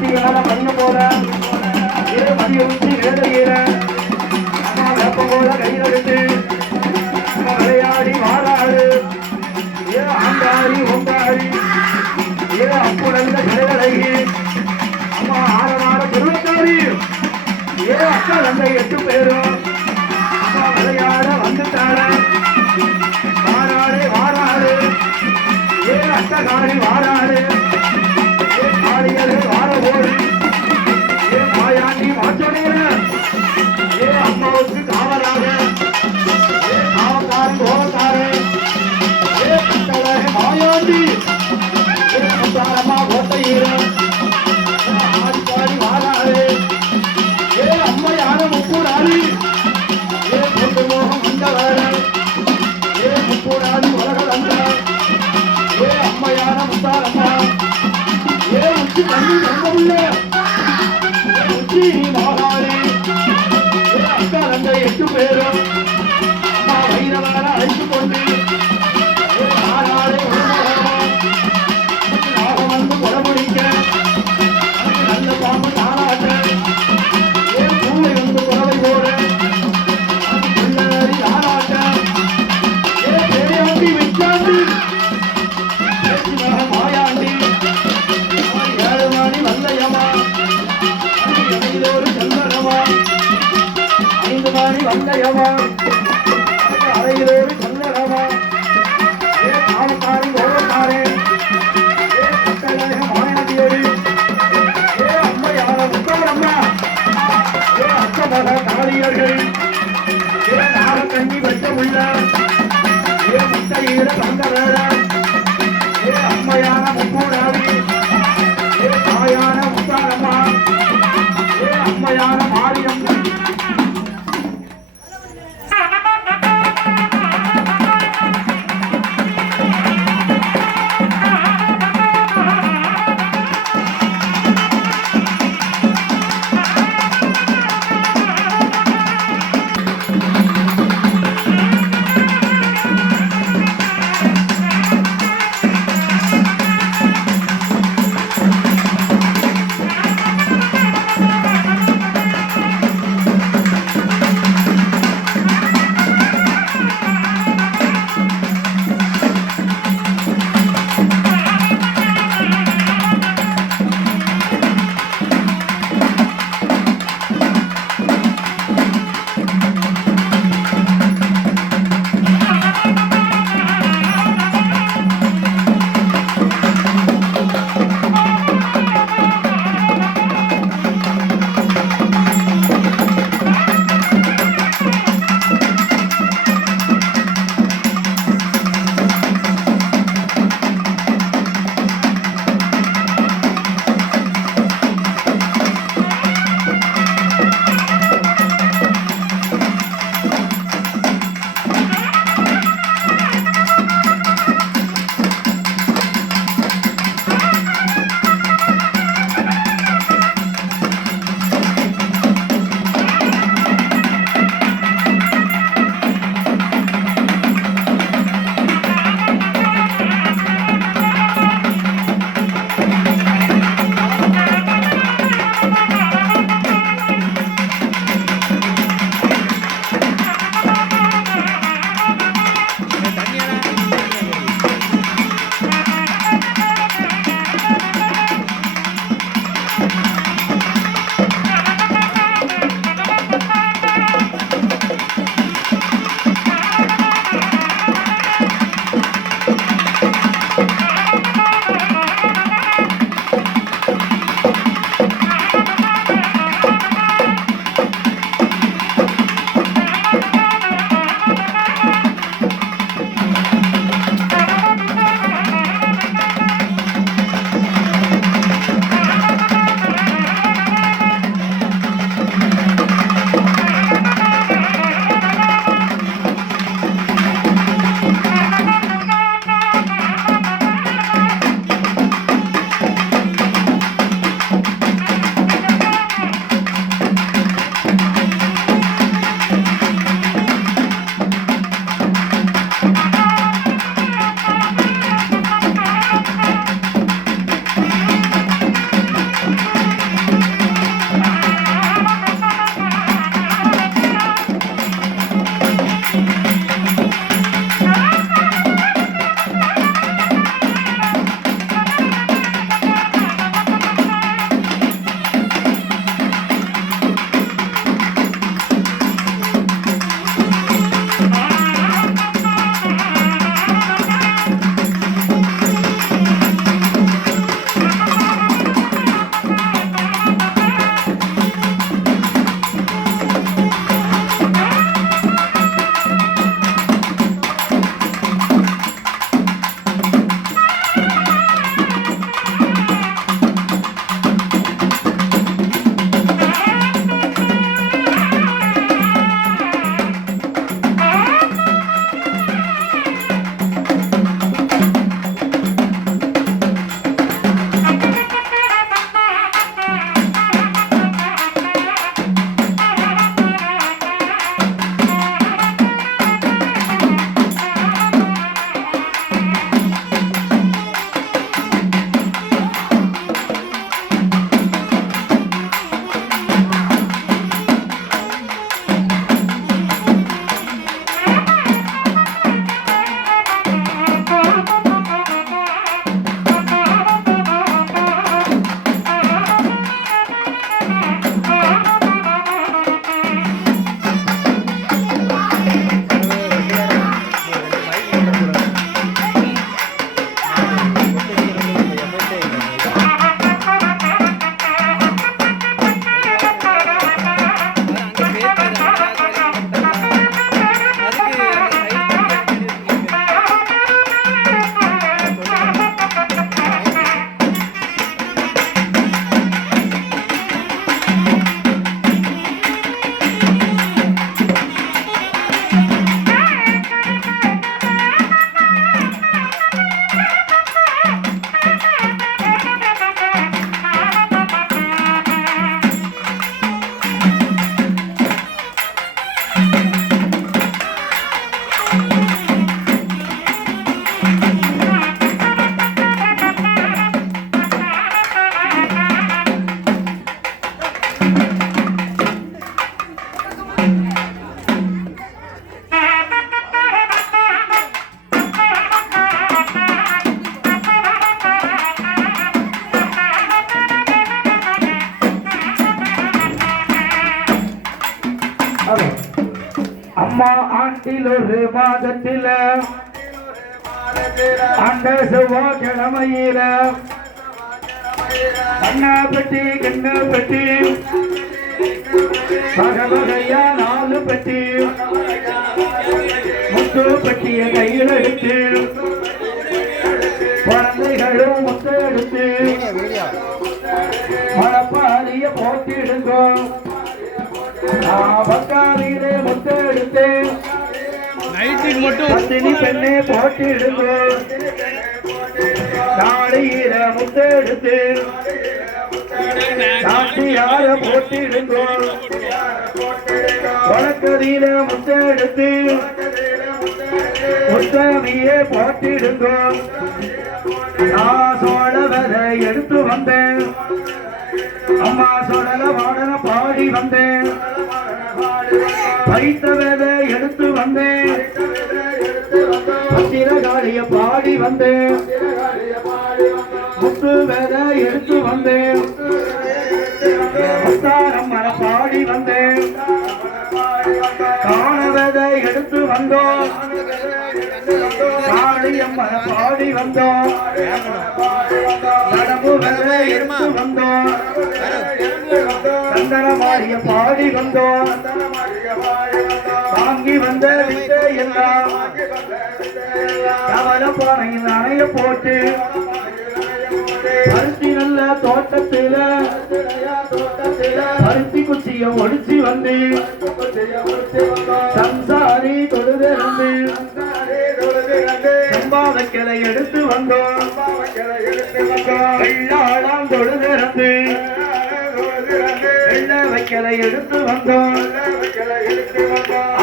பக்தியான மண்ணு போல இரு மதி ஊற்றி விழுந்துகிற வேப்பம் போல கையெழுத்து விளையாடி மாறாடு ஏ ஆண்டாடி ஒன்றாடி ஏ அப்புடந்த கிளையழகி எட்டு பேரும். சோழ கவலியர்கள் கண்ணி வெட்ட உள்ள முட்டையீர பந்த அம்மையான முக்கூட மாதத்தில் ஆண்டில் ஒரு மாதத்தில அந்த செவ்வாய்க்கிழமையில அண்ணா பெட்டி கிண்ண பெட்டி வகவகையா நாலு பெட்டி முத்து பெட்டிய கையில் எடுத்து குழந்தைகளும் முத்து எடுத்து மரப்பாலிய போட்டிடுங்க. நான் பக்காவிலே முத்து எடுத்தேன். மட்டும் பத்தினி பெண்ணே போட்டிடுங்கோ தாடியில முத்து எடுத்து. சாட்டியார போட்டிடுங்கோ வழக்கதியில முத்து எடுத்து. உத்தமியே நான் சோழ எடுத்து வந்தேன். அம்மா சோழல பாடல பாடி வந்தேன். பைத்த விதை எடுத்து வந்தேன். வந்தேன். முத்து வேத எடுத்து வந்தேன். முத்தாரம் மர பாடி வந்தேன். காண வேத எடுத்து வந்தோம். காளியம்மன பாடி வந்தோம் நடப்பு விதை எடுத்து வந்தோம் சந்தனமாரிய பாடி வந்தோம் வாங்கி வந்த வித்தை எல்லாம் கவல பானையில் அணைய போட்டு பருத்தி நல்ல தோட்டத்தில பருத்தி குச்சிய ஒடிச்சு வந்து சம்சாரி தொழுதிருந்து செம்பாவைக்கலை எடுத்து வந்தோம். வெள்ளாளாம் தொழுதிருந்து வெள்ள வைக்கலை எடுத்து வந்தோம்.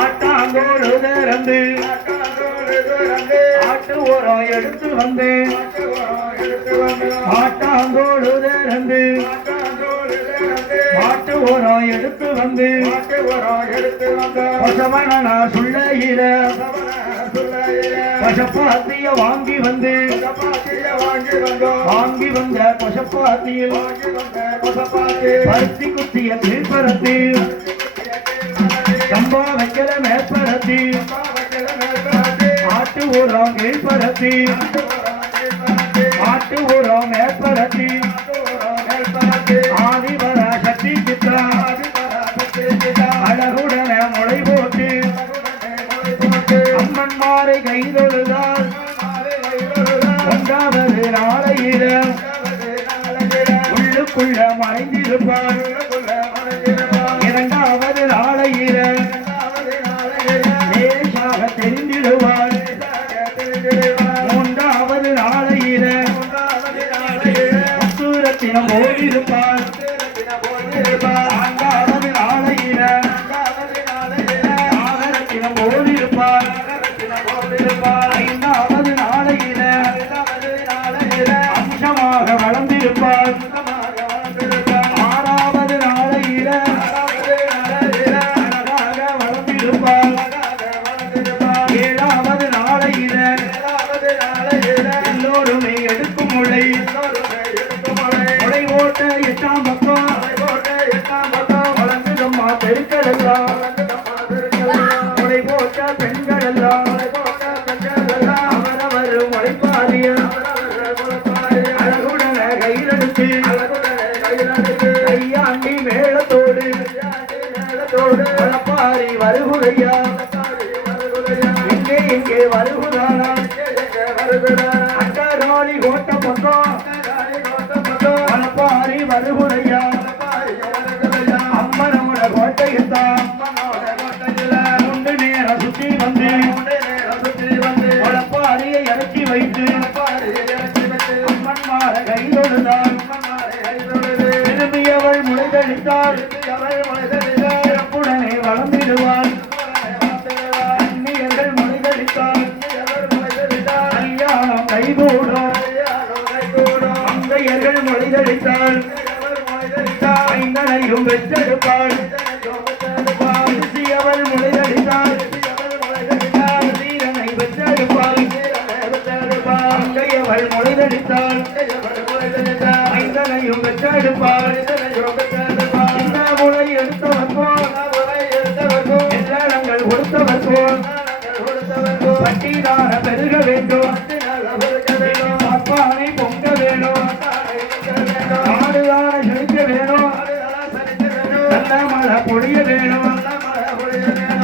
ஆட்டாங்கோடு திறந்து ஆட்டு உரம் எடுத்து வந்தேன். ஆட்டாங்கோடு திறந்து ஆட்டு உரம் எடுத்து வந்து. பசவன சொல்லையில பசப்பாத்திய வாங்கி வந்து வாங்கி வந்த பசப்பாத்தியில் பருத்தி குத்திய கீழ்பரத்தில் சம்பா வைக்கல மேற்பரத்தில் ஆட்டு ஊரம் கீழ்பரத்தில் ஆட்டு ஊரம் மேற்ப முத்தூரத்தினம் ஓடிருப்பாள் अल्लाह முளைதளித்தாள் ஐந்தனையும் பெற்றெடுப்பாள். அவள் முளைதளித்தாள் சீரனை பெற்றெடுப்பாள். அங்கையவள் முளைதளித்தாள் ஐந்தனையும் பெற்றெடுப்பாள். இந்த முளை எடுத்தவர்க்கும் எல்லங்கள் கொடுத்தவர்க்கும் பட்டிதார பெருக வேண்டும். பொழிய வேணும்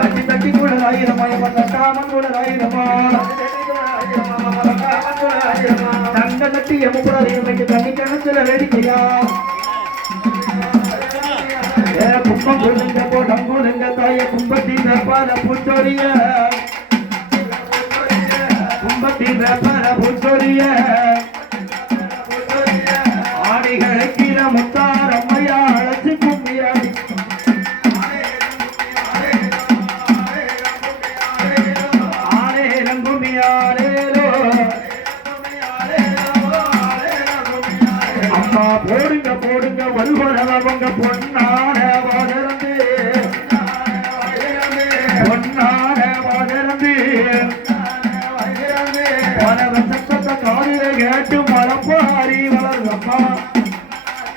தட்டி தட்டி கூட ஆயிரமாய் தட்டாமன் கூட ஆயிரமா தங்க தட்டி எமுப்படாது இன்னைக்கு தண்ணி கிணத்துல வேடிக்கையா? கும்பம் போடம் தாய கும்பத்தின் பால கும்பத்தின் பால மலப்பாரி வளருங்கம்மா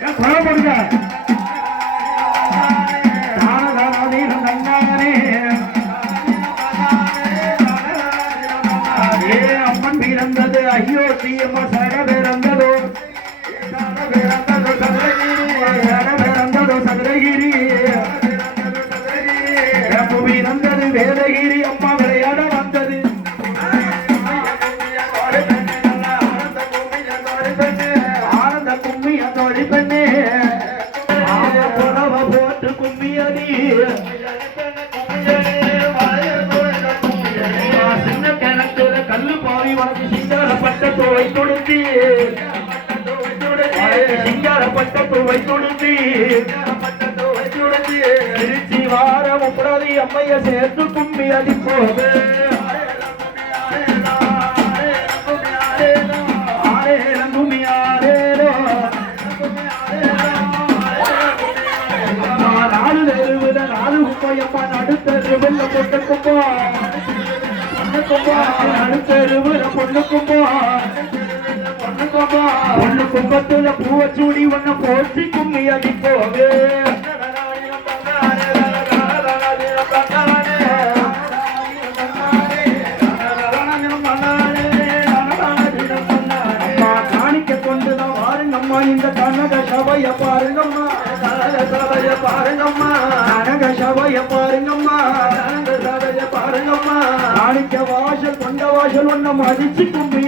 ஏன் சொல்ல தானதானதீனம் சிங்காரப்பட்ட துவை கொடுத்து திருச்சி வாரம் உப்படாதி அம்மைய சேர்த்து கும்பி அடிப்போது நடுத்தரு வெள்ள பொண்ணு குப்பா பொண்ணு குப்பா. நடுத்தருவுல பொண்ணு பொண்ணு ஒன்ன போற்றி கும்மி அடிப்போவே மதிச்சு கும்பி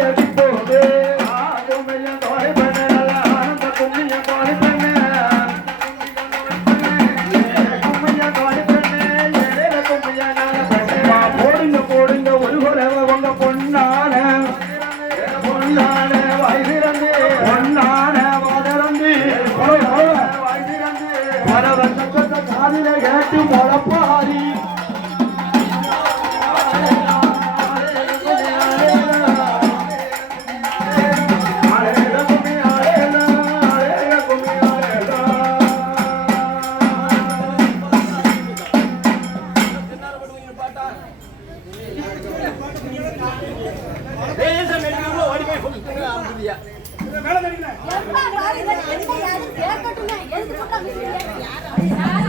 எப்பா பாரு, இவன் என்ன யாரும் கேட்கட்டுமே, முடியாது.